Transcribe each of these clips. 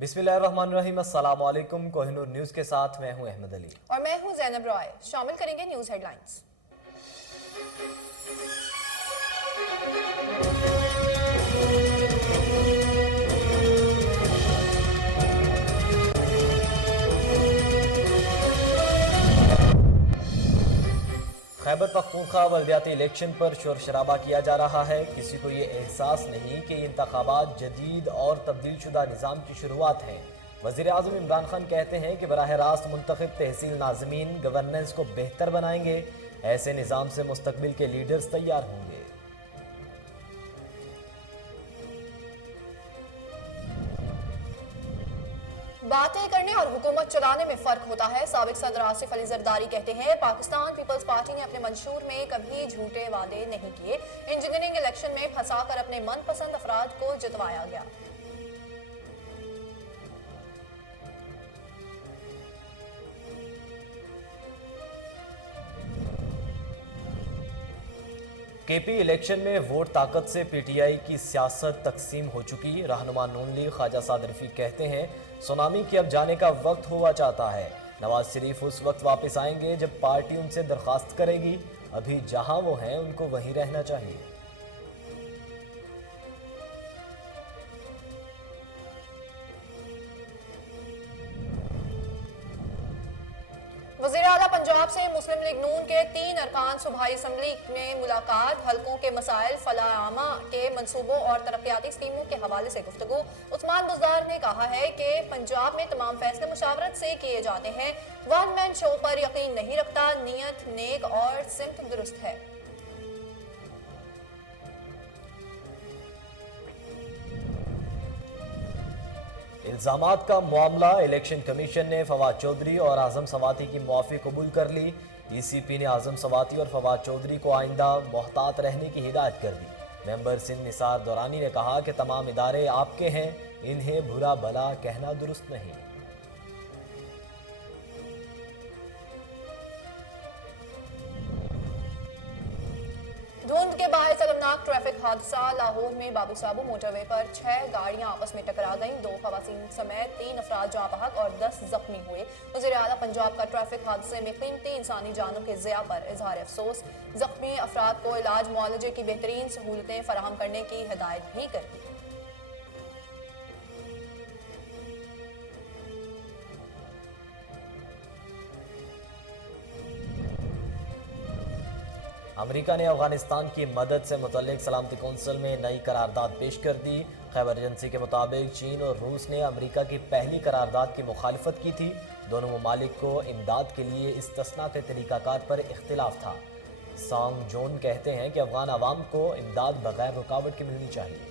बिस्मिल्लाहिर्रहमानिर्रहीम, अस्सलाम वालेकुम। कोहिनूर न्यूज़ के साथ मैं हूं अहमद अली और मैं हूं ज़ैनब रॉय। शामिल करेंगे न्यूज़ हेडलाइंस। खैबर पख्तूनख्वा बल्दियाती इलेक्शन पर शोर शराबा किया जा रहा है। किसी को ये एहसास नहीं कि ये इंतखाबात जदीद और तब्दील शुदा निज़ाम की शुरुआत है। वज़ीर आज़म इमरान खान कहते हैं कि बराह रास्त मुंतखब तहसील नाज़मीन गवर्नेंस को बेहतर बनाएंगे। ऐसे निज़ाम से मुस्तकबिल के लीडर्स तैयार होंगे। बातें करने और हुकूमत चलाने में फर्क होता है। साबिक सदर आसिफ अली जरदारी कहते हैं, पाकिस्तान पीपल्स पार्टी ने अपने मंशूर में कभी झूठे वादे नहीं किए। इंजीनियरिंग इलेक्शन में फंसाकर अपने मनपसंद अफराद को जितवाया गया। केपी इलेक्शन में वोट ताकत से पीटीआई की सियासत तकसीम हो चुकी। रहनुमा नून लीग ख्वाजा साद रफीक कहते हैं, सुनामी की अब जाने का वक्त हुआ चाहता है। नवाज शरीफ उस वक्त वापस आएंगे जब पार्टी उनसे दरखास्त करेगी। अभी जहां वो हैं उनको वहीं रहना चाहिए। वज़ीर आला पंजाब से मुस्लिम लीग नून के 3 अरकान सूबाई असम्बली में मुलाकात। हल्कों के मसाइल, फलाह-ए-आमा के मंसूबों और तरक्याती स्कीमों के हवाले से गुफ्तगू। उस्मान बुज़दार ने कहा है कि पंजाब में तमाम फैसले मुशावरत से किए जाते हैं। वन मैन शो पर यकीन नहीं रखता। नीयत नेक और सिमत दुरुस्त है। इल्जामात का मामला, इलेक्शन कमीशन ने फवाद चौधरी और आजम सवाती की मुआफ़ी कबूल कर ली। ईसीपी ने आजम सवाती और फवाद चौधरी को आइंदा मोहतात रहने की हिदायत कर दी। मेंबर सिंध निसार दौरानी ने कहा कि तमाम इदारे आपके हैं, इन्हें बुरा भला कहना दुरुस्त नहीं। धुंध के बायस खतरनाक ट्रैफिक हादसा। लाहौर में बाबू साबू मोटरवे पर 6 गाड़ियां आपस में टकरा गईं। 2 खवातीन समेत 3 अफराद जाँ बहक और 10 जख्मी हुए। वज़ीर आला पंजाब का ट्रैफिक हादसे में कीमती इंसानी जानों के ज़िया पर इजहार अफसोस। जख्मी अफराद को इलाज मुआलजे की बेहतरीन सहूलतें फराहम करने की हिदायत भी कर दी। अमेरिका ने अफगानिस्तान की मदद से मुतल्लिक सलामती कौंसिल में नई करारदाद पेश कर दी। खैबर एजेंसी के मुताबिक चीन और रूस ने अमेरिका की पहली करारदाद की मुखालिफत की थी। दोनों ममालिक को इमदाद के लिए इस्तिस्ना के तरीकाकार पर इख्तिलाफ था। सांग जोन कहते हैं कि अफगान आवाम को इमदाद बगैर रुकावट के मिलनी चाहिए।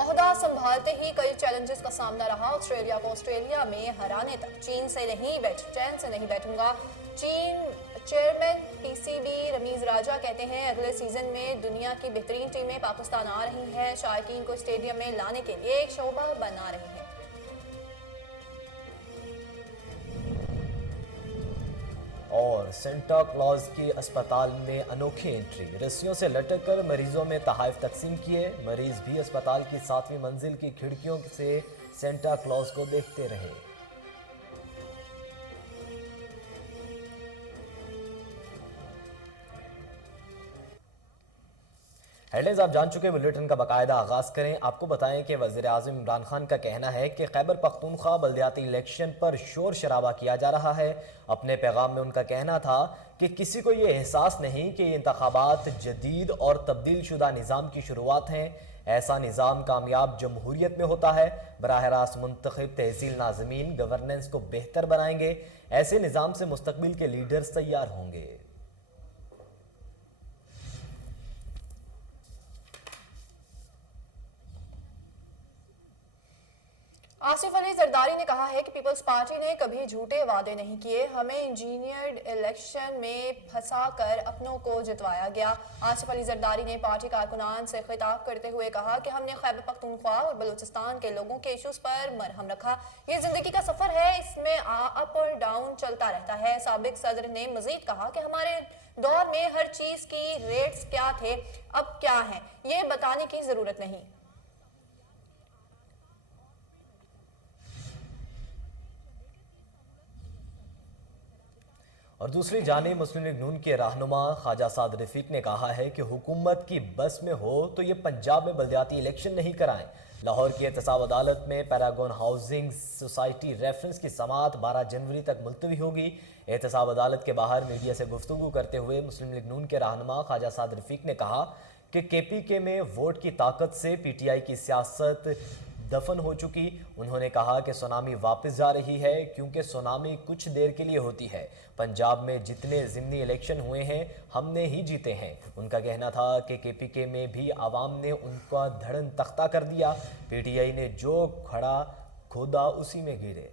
ओहदा संभालते ही कई चैलेंजेस का सामना रहा। ऑस्ट्रेलिया को ऑस्ट्रेलिया में हराने तक चैन से नहीं बैठूंगा। चीन चेयरमैन पीसीबी रमीज राजा कहते हैं, अगले सीजन में दुनिया की बेहतरीन टीमें पाकिस्तान आ रही हैं। शायकीन को स्टेडियम में लाने के लिए एक शोबा बना रही हैं। और सेंटा क्लॉज की अस्पताल में अनोखी एंट्री। रस्सियों से लटक कर मरीजों में तहाइफ तकसीम किए। मरीज भी अस्पताल की 7वीं मंजिल की खिड़कियों से सेंटा क्लॉज को देखते रहे। हेडलाइंस आप जान चुके, बुलेटिन का बाकायदा आगाज करें। आपको बताएं कि वज़ीर आज़म इमरान खान का कहना है कि खैबर पख्तूनख्वा बल्दियाती इलेक्शन पर शोर शराबा किया जा रहा है। अपने पैगाम में उनका कहना था कि किसी को ये एहसास नहीं कि ये इंतखाबात जदीद और तब्दील शुदा निज़ाम की शुरुआत हैं। ऐसा निज़ाम कामयाब जमहूरियत में होता है। बराह रास्त मुंतखब तहसील नाज़मीन गवर्नेंस को बेहतर बनाएंगे। ऐसे निज़ाम से मुस्तकबिल के लीडर्स तैयार होंगे। आसिफ अली जरदारी ने कहा है कि पीपल्स पार्टी ने कभी झूठे वादे नहीं किए। हमें इंजीनियर्ड इलेक्शन में फंसा कर अपनों को जितवाया गया। आसिफ अली जरदारी ने पार्टी कारकुनान से खिताब करते हुए कहा कि हमने खैबर पख्तूनख्वा और बलूचिस्तान के लोगों के इश्यूज पर मरहम रखा। ये जिंदगी का सफर है, इसमें अप और डाउन चलता रहता है। साबिक सदर ने मजीद कहा कि हमारे दौर में हर चीज की रेट्स क्या थे, اب کیا ہیں یہ بتانے کی ضرورت نہیں۔ اور دوسری جانب مسلم لیگ نون کے رہنما خواجہ سعد رفیق نے کہا ہے کہ حکومت کی بس میں ہو تو یہ پنجاب میں بلدیاتی الیکشن نہیں کرائیں۔ لاہور کی احتساب عدالت میں پیراگون ہاؤسنگ سوسائٹی ریفرنس کی سماعت 12 جنوری تک ملتوی ہوگی۔ احتساب عدالت کے باہر میڈیا سے گفتگو کرتے ہوئے مسلم لیگ نون کے رہنما خواجہ سعد رفیق نے کہا کہ کے پی کے میں ووٹ کی طاقت سے پی ٹی آئی کی سیاست دفن ہو چکی۔ انہوں نے کہا کہ سونامی واپس جا رہی ہے کیونکہ سونامی کچھ دیر کے لیے ہوتی ہے۔ پنجاب میں جتنے ضمنی الیکشن ہوئے ہیں ہم نے ہی جیتے ہیں۔ ان کا کہنا تھا کہ کے پی کے میں بھی عوام نے ان کا دھڑن تختہ کر دیا، پی ٹی آئی نے جو کھڑا کھودا اسی میں گرے۔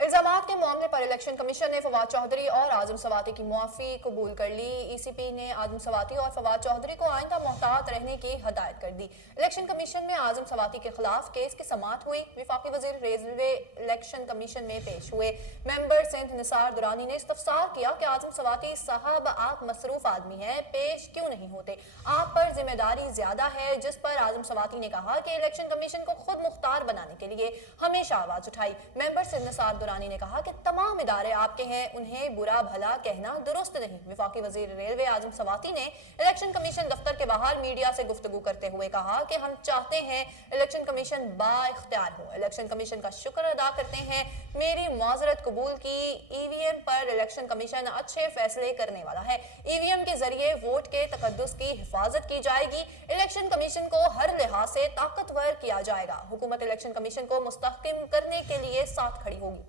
الزامات کے معاملے پر الیکشن کمیشن نے فواد چودھری اور اعظم سواتی کی معافی قبول کر لی۔ ای سی پی نے اعظم سواتی اور فواد چودھری کو آئندہ محتاط رہنے کی ہدایت کر دی۔ الیکشن کمیشن میں اعظم سواتی کے خلاف کیس کی سماعت ہوئی۔ وفاقی وزیر ریلوے الیکشن کمیشن میں پیش ہوئے۔ ممبر سندھ نثار درانی نے استفسار کیا کہ اعظم سواتی صاحب آپ مصروف آدمی ہیں، پیش کیوں نہیں ہوتے؟ آپ پر ذمہ داری زیادہ ہے، جس پر اعظم سواتی نے کہا کہ الیکشن کمیشن کو خود مختار بنانے کے لیے ہمیشہ آواز اٹھائی۔ ممبر سندھ نثار درانی نے کہا کہ تمام ادارے آپ کے ہیں، انہیں برا بھلا کہنا درست نہیں۔ وفاقی وزیر ریلوے اعظم سواتی نے الیکشن کمیشن دفتر کے باہر میڈیا سے گفتگو کرتے ہوئے کہا کہ ہم چاہتے ہیں الیکشن کمیشن با اختیار ہو۔ الیکشن کمیشن کا شکر ادا کرتے ہیں، میری معذرت قبول کی۔ ای وی ایم پر الیکشن کمیشن اچھے فیصلے کرنے والا ہے۔ ای وی ایم کے ذریعے ووٹ کے تقدس کی حفاظت کی جائے گی۔ الیکشن کمیشن کو ہر لحاظ سے طاقتور کیا جائے گا۔ حکومت الیکشن کمیشن کو مستحکم کرنے کے لیے ساتھ کھڑی ہوگی۔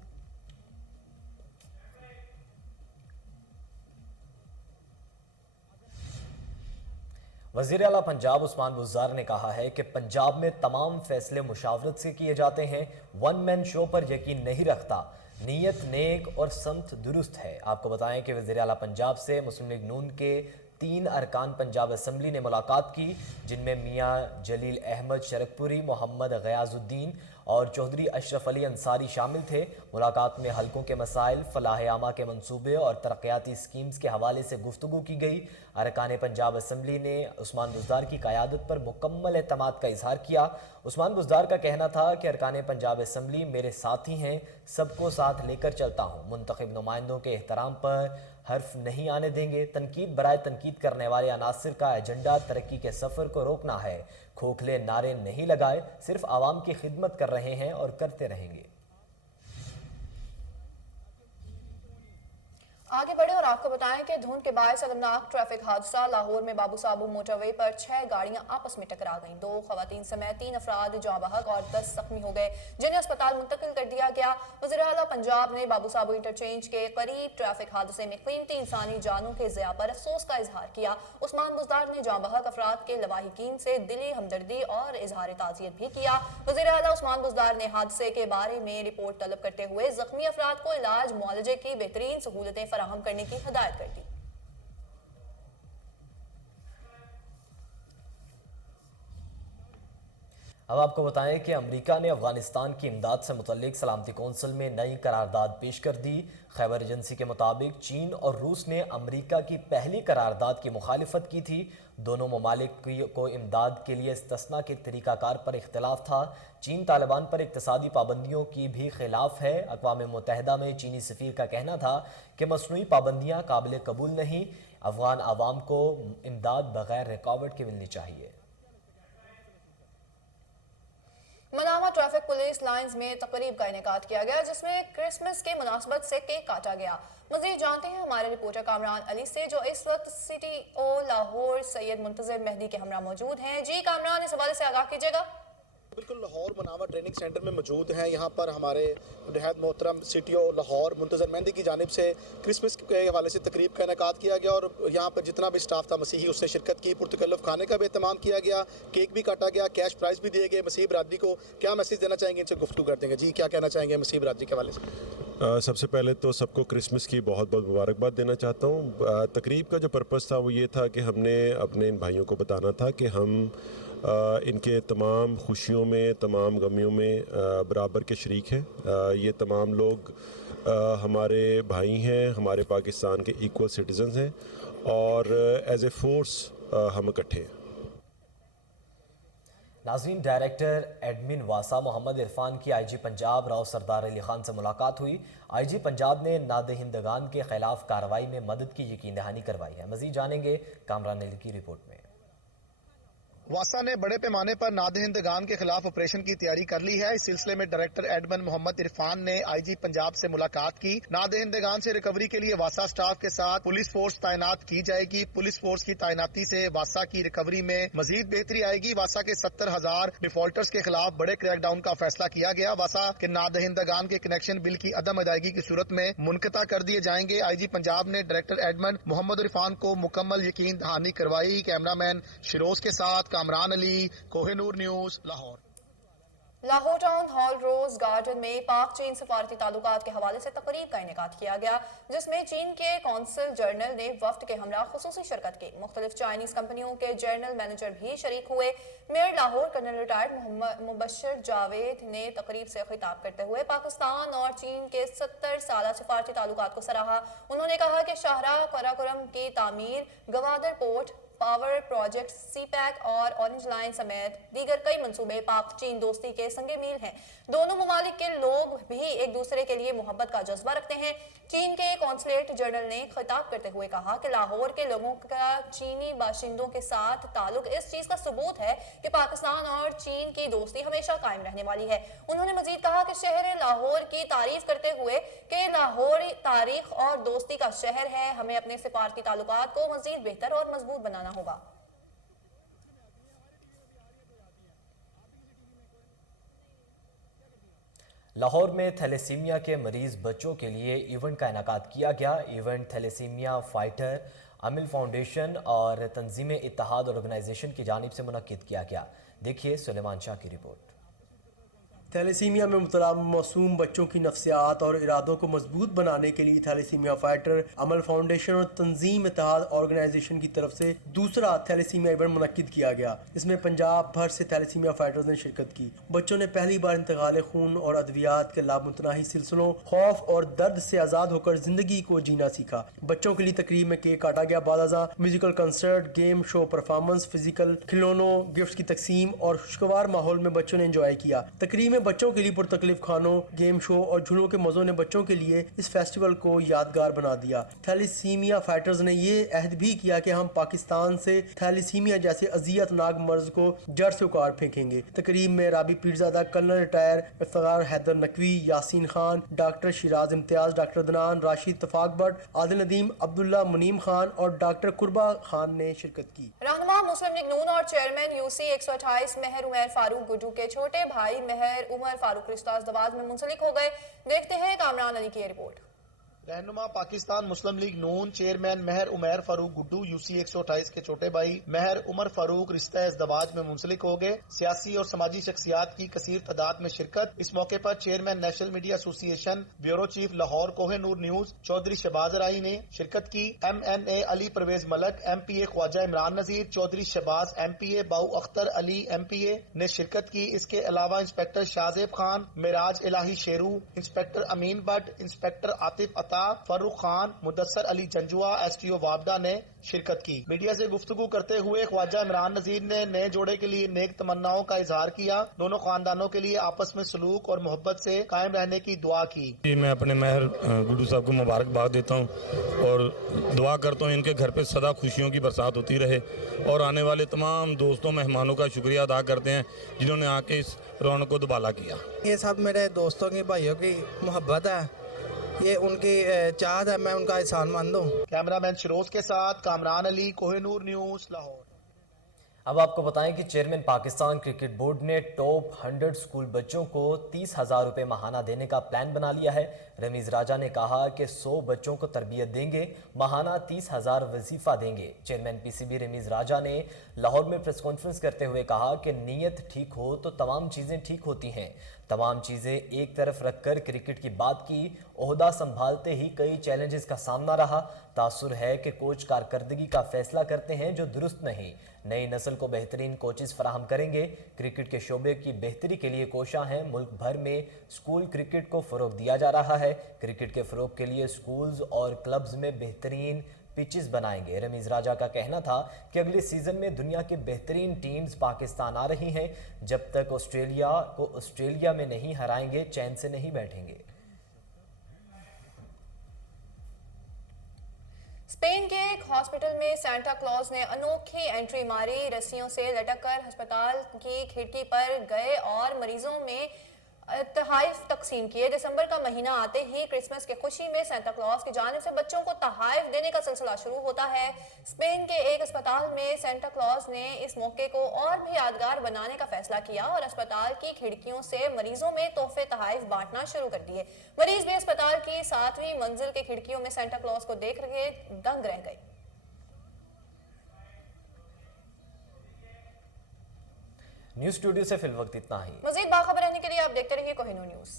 وزیر اعلیٰ پنجاب عثمان بزدار نے کہا ہے کہ پنجاب میں تمام فیصلے مشاورت سے کیے جاتے ہیں، ون مین شو پر یقین نہیں رکھتا، نیت نیک اور سمت درست ہے۔ آپ کو بتائیں کہ وزیر اعلیٰ پنجاب سے مسلم لیگ نون کے 3 ارکان پنجاب اسمبلی نے ملاقات کی، جن میں میاں جلیل احمد شرکپوری، محمد غیاض الدین اور چودھری اشرف علی انصاری شامل تھے۔ ملاقات میں حلقوں کے مسائل، فلاح عامہ کے منصوبے اور ترقیاتی اسکیمز کے حوالے سے گفتگو کی گئی۔ ارکان پنجاب اسمبلی نے عثمان بزدار کی قیادت پر مکمل اعتماد کا اظہار کیا۔ عثمان بزدار کا کہنا تھا کہ ارکان پنجاب اسمبلی میرے ساتھی ہیں، سب کو ساتھ لے کر چلتا ہوں، منتخب نمائندوں کے احترام پر حرف نہیں آنے دیں گے۔ تنقید برائے تنقید کرنے والے عناصر کا ایجنڈا ترقی کے سفر کو روکنا ہے، کھوکھلے نعرے نہیں لگائے، صرف عوام کی خدمت کر رہے ہیں اور کرتے رہیں گے۔ آگے بڑھے اور آپ کو بتائیں کہ دھند کے باعث المناک ٹریفک حادثہ لاہور میں بابو صابو موٹر وے پر 6 گاڑیاں آپس میں ٹکرا گئیں۔ 2 خواتین سمیت 3 افراد جاں بحق اور 10 زخمی ہو گئے، جنہیں اسپتال منتقل کر دیا گیا۔ وزیر اعلیٰ پنجاب نے بابو صابو انٹرچینج کے قریب ٹریفک حادثے میں قیمتی انسانی جانوں کے ضیاع پر افسوس کا اظہار کیا۔ عثمان بزدار نے جاں بحق افراد کے لواحقین سے دلی ہمدردی اور اظہار تعزیت بھی کیا۔ وزیر اعلیٰ عثمان بزدار نے حادثے کے بارے میں رپورٹ طلب کرتے ہوئے زخمی افراد کو علاج معالجے کی بہترین سہولتیں فراہم کرنے کی ہدایت کر دی۔ اب آپ کو بتائیں کہ امریکہ نے افغانستان کی امداد سے متعلق سلامتی کونسل میں نئی قرارداد پیش کر دی۔ خیبر ایجنسی کے مطابق چین اور روس نے امریکہ کی پہلی قرارداد کی مخالفت کی تھی۔ دونوں ممالک کو امداد کے لیے استثناء کے طریقہ کار پر اختلاف تھا۔ چین طالبان پر اقتصادی پابندیوں کی بھی خلاف ہے۔ اقوام متحدہ میں چینی سفیر کا کہنا تھا کہ مصنوعی پابندیاں قابل قبول نہیں، افغان عوام کو امداد بغیر رکاوٹ کے ملنی چاہیے۔ منامہ ٹریفک پولیس لائنز میں تقریب کا انعقاد کیا گیا، جس میں کرسمس کے مناسبت سے کیک کاٹا گیا۔ مزید جانتے ہیں ہمارے رپورٹر کامران علی سے، جو اس وقت سٹی او لاہور سید منتظر مہدی کے ہمراہ موجود ہیں۔ جی کامران، اس حوالے سے آگاہ کیجیے گا۔ بالکل، لاہور منامہ ٹریننگ سینٹر میں موجود ہیں۔ یہاں پر ہمارے نہایت محترم سی ٹی او لاہور منتظر مہندی کی جانب سے کرسمس کے حوالے سے تقریب کا انعقاد کیا گیا، اور یہاں پر جتنا بھی اسٹاف تھا مسیحی اس نے شرکت کی۔ پرتکلف کھانے کا بھی اہتمام کیا گیا، کیک بھی کاٹا گیا، کیش پرائز بھی دیے گئے۔ مسیحی برادری کو کیا میسیج دینا چاہیں گے؟ ان سے گفتگو کر دیں گے۔ جی، کیا کہنا چاہیں گے مسیحی برادری کے حوالے سے؟ سب سے پہلے تو سب کو کرسمس کی بہت بہت مبارکباد دینا چاہتا ہوں۔ تقریب کا جو پرپس تھا وہ یہ تھا کہ ہم نے اپنے ان بھائیوں کو بتانا تھا کہ ہم इनके तमाम खुशियों में तमाम गमियों में बराबर के शरीक हैं। ये तमाम लोग हमारे भाई हैं, हमारे पाकिस्तान के इक्वल सिटीज़न्स हैं और एज ए फोर्स हम इकट्ठे हैं। नाज़रीन, डायरेक्टर एडमिन वासा मोहम्मद इरफान की आईजी पंजाब राव सरदार अली खान से मुलाकात हुई। आईजी पंजाब ने नादहिंदगान के खिलाफ कार्रवाई में मदद की यकीन दहानी करवाई है। मज़ीद जानेंगे कामरान अली की रिपोर्ट में। वासा ने बड़े पैमाने पर नादहिंदगान के खिलाफ ऑपरेशन की तैयारी कर ली है। इस सिलसिले में डायरेक्टर एडमिन मोहम्मद इरफान ने आईजी पंजाब से मुलाकात की। नादहिंदगान से रिकवरी के लिए वासा स्टाफ के साथ पुलिस फोर्स तैनात की जाएगी। पुलिस फोर्स की तैनाती से वासा की रिकवरी में मजीद बेहतरी आएगी। वासा के 70,000 डिफॉल्टर्स के खिलाफ बड़े क्रैकडाउन का फैसला किया गया। वासा के नादहिंदगान के कनेक्शन बिल की अदम अदायगी की सूरत में मुनक़ता कर दिए जाएंगे। आईजी पंजाब ने डायरेक्टर एडमिन मोहम्मद इरफान को मुकम्मल यकीन दहानी करवाई। कैमरामैन शिरोज के साथ Kamran Ali, Kohinoor news, Lahore. Lahore town hall rose garden में पाक चीन सफारती ताल्लुकात के हवाले से तकरीब का इनेकाद किया गया, जिसमें चीन के कौंसल जनरल ने वफ्द के हमरा खुसूसी शिरकत की। मुख्तलिफ चाइनीज कंपनियों के जनरल मैनेजर भी शरीक हुए। Mayor Lahore colonel retired Mubashir Javed ने तकरीब से खिताब करते हुए पाकिस्तान और चीन के 70 साला सफारती ताल्लुकात को सराहा। उन्होंने कहा कि शाहराह कराकोरम की तामीर, गवादर पोर्ट, पावर प्रोजेक्ट, सी पैक और ऑरेंज लाइन समेत दीगर कई मंसूबे पाक चीन दोस्ती के संगे मील हैं। दोनों ममालिक के लोग भी एक दूसरे के लिए मोहब्बत का जज्बा रखते हैं। चीन के कॉन्सुलेट जनरल ने खिताब करते हुए कहा कि लाहौर के लोगों का चीनी बाशिंदों के साथ ताल्लुक इस चीज का सबूत है कि पाकिस्तान और चीन की दोस्ती हमेशा कायम रहने वाली है। उन्होंने मजीद कहा कि शहर लाहौर की तारीफ करते हुए कि लाहौर तारीख और दोस्ती का शहर है, हमें अपने सिफारती ताल्लुकात को मजीद बेहतर और मजबूत बनाना होगा। लाहौर में थैलेसीमिया के मरीज बच्चों के लिए इवेंट का इनेकाद किया गया। इवेंट थैलेसीमिया फाइटर, अमिल फाउंडेशन और तंजीम इत्तेहाद ऑर्गेनाइजेशन की जानिब से मुनक्किद किया गया। देखिए सुलेमान शाह की रिपोर्ट। थैलेसीमिया में मुबतला मासूम बच्चों की नफ्सियात और इरादों को मजबूत बनाने के लिए थैलेसीमिया फाइटर, अमल फाउंडेशन और तंजीम इत्तेहाद ऑर्गेनाइजेशन की तरफ से दूसरा थैलेसीमिया इवेंट मुनक्किद किया गया। इसमें पंजाब भर से थैलेसीमिया फाइटर्स ने शिरकत की। बच्चों ने पहली बार इंतकाल खून और अद्वियात के लामुतनाही सिलसिलों, खौफ और दर्द से आज़ाद होकर जिंदगी को जीना सीखा। बच्चों के लिए तकरीब में केक काटा गया। बाज़ musical concert, game show, performance, physical खिलौनों, गिफ्ट्स की तकसीम और खुशगवार माहौल में बच्चों ने एंजॉय किया। तकरीब में बच्चों के लिए पुरतकलीफ खानों, गेम शो और झूलों के मज़ों ने बच्चों के लिए इस फेस्टिवल को यादगार बना दिया। थैलेसीमिया फाइटर्स ने ये अहद भी किया कि हम पाकिस्तान से थैलेसीमिया जैसे अजियतनाक मर्ज को जड़ से उखाड़ फेंकेंगे। तकरीब में राबी पीरजादा, कर्नल रिटायर इफ्तार हैदर नकवी, यासीन खान, डॉक्टर शिराज इम्तियाज, डॉक्टर दनान, राशिद तफाक भट्ट, आदिल नदीम, अब्दुल्ला मुनीम खान और डॉक्टर कुरबा खान ने शिरकत की। रहनुमा मुस्लिम लीग नून और चेयरमैन यूसी 128 मेहर उमर फारूक गुड्डू के छोटे भाई मेहर उमर फारूक रिश्ता इज़्दवाज में मुंसलिक हो गए। देखते हैं कामरान अली की रिपोर्ट। रहनुमा पाकिस्तान मुस्लिम लीग नून चेयरमैन मेहर उमर फारूक गुड्डू यूसी 128 के छोटे भाई मेहर उमर फारूक रिश्ता इज़्दवाज में मुंसलिक हो गए। सियासी और समाजी शख्सियात की कसीर तादाद में शिरकत। इस मौके पर chairman national media association bureau chief Lahore Kohinoor news Chaudhry Shahbaz Rahi ने शिरकत की। MNA अली परवेज मलक, MPA ख्वाजा इमरान नजीर, चौधरी शहबाज MPA, बाऊ अख्तर अली MPA ने शिरकत की। इसके अलावा इंस्पेक्टर शाहजेब खान, मिराज इलाही शेरू, इंस्पेक्टर अमीन भट्ट, इंस्पेक्टर आतिफ अता, फरूख खान, मुदस्सर अली जंजुआ, STO वाबडा ने शिरकत की। मीडिया से गुफ्तगू करते हुए ख्वाजा इमरान नजीर ने नए जोड़े के लिए नेक तमन्नाओं का इजहार किया। दोनों खानदानों के लिए आपस में सलूक और मोहब्बत से कायम रहने की दुआ की। मैं अपने मेहर गुड्डू साहब को मुबारकबाद देता हूँ और दुआ करता हूँ इनके घर पे सदा खुशियों की बरसात होती रहे और आने वाले तमाम दोस्तों मेहमानों का शुक्रिया अदा करते हैं जिन्होंने आके इस रौनक को दुबाला किया। ये सब मेरे दोस्तों की, भाइयों की मोहब्बत है, ये उनकी चाहत है, मैं उनका एहसानमंद हूँ। कैमरामैन शिरोज के साथ कामरान अली, कोहिनूर न्यूज, लाहौर। अब आपको बताएं कि चेयरमैन पाकिस्तान क्रिकेट बोर्ड ने टॉप 100 स्कूल बच्चों को 30,000 रुपये माहाना देने का प्लान बना लिया है। रमीज राजा ने कहा कि 100 बच्चों को तरबियत देंगे, माहाना 30,000 वजीफा देंगे। चेयरमैन PCB रमीज राजा ने लाहौर में प्रेस कॉन्फ्रेंस करते हुए कहा कि नीयत ठीक हो तो तमाम चीज़ें ठीक होती हैं। तमाम चीज़ें एक तरफ रखकर क्रिकेट की बात की। ओहदा संभालते ही कई चैलेंजेस का सामना रहा। तासुर है कि कोच कारकर्दगी का फैसला करते हैं जो दुरुस्त नहीं। नई नस्ल को बेहतरीन कोचेस फराहम करेंगे। क्रिकेट के शोबे की बेहतरी के लिए कोशां हैं। मुल्क भर में स्कूल क्रिकेट को फ़रोग दिया जा रहा है। क्रिकेट के फ़रोग के लिए स्कूल्स और क्लब्स में बेहतरीन पिचेस बनाएंगे। रमीज़ राजा का कहना था कि अगले सीज़न में दुनिया की बेहतरीन टीम्स पाकिस्तान आ रही हैं। जब तक ऑस्ट्रेलिया में नहीं हराएंगे चैन से नहीं बैठेंगे। स्पेन के एक हॉस्पिटल में सांता क्लॉज ने अनोखी एंट्री मारी। रस्सियों से लटककर अस्पताल की खिड़की पर गए और मरीजों में तहाइफ तकसीम किए। दिसंबर का महीना आते ही क्रिसमस की खुशी में सांता क्लॉज की जानिब से बच्चों को तहाइफ देने का सिलसिला शुरू होता है। स्पेन के एक अस्पताल में सांता क्लॉज ने इस मौके को और भी यादगार बनाने का फैसला किया और अस्पताल की खिड़कियों से मरीजों में तोहफे तहाइफ बांटना शुरू कर दिए। मरीज भी अस्पताल की 7वीं मंजिल की खिड़कियों में सांता क्लॉज को देख के दंग रह गए। न्यूज़ स्टूडियो से फिल वक्त इतना ही। मजीद बाखबर रहने के लिए आप देखते रहिए कोहिनूर न्यूज़।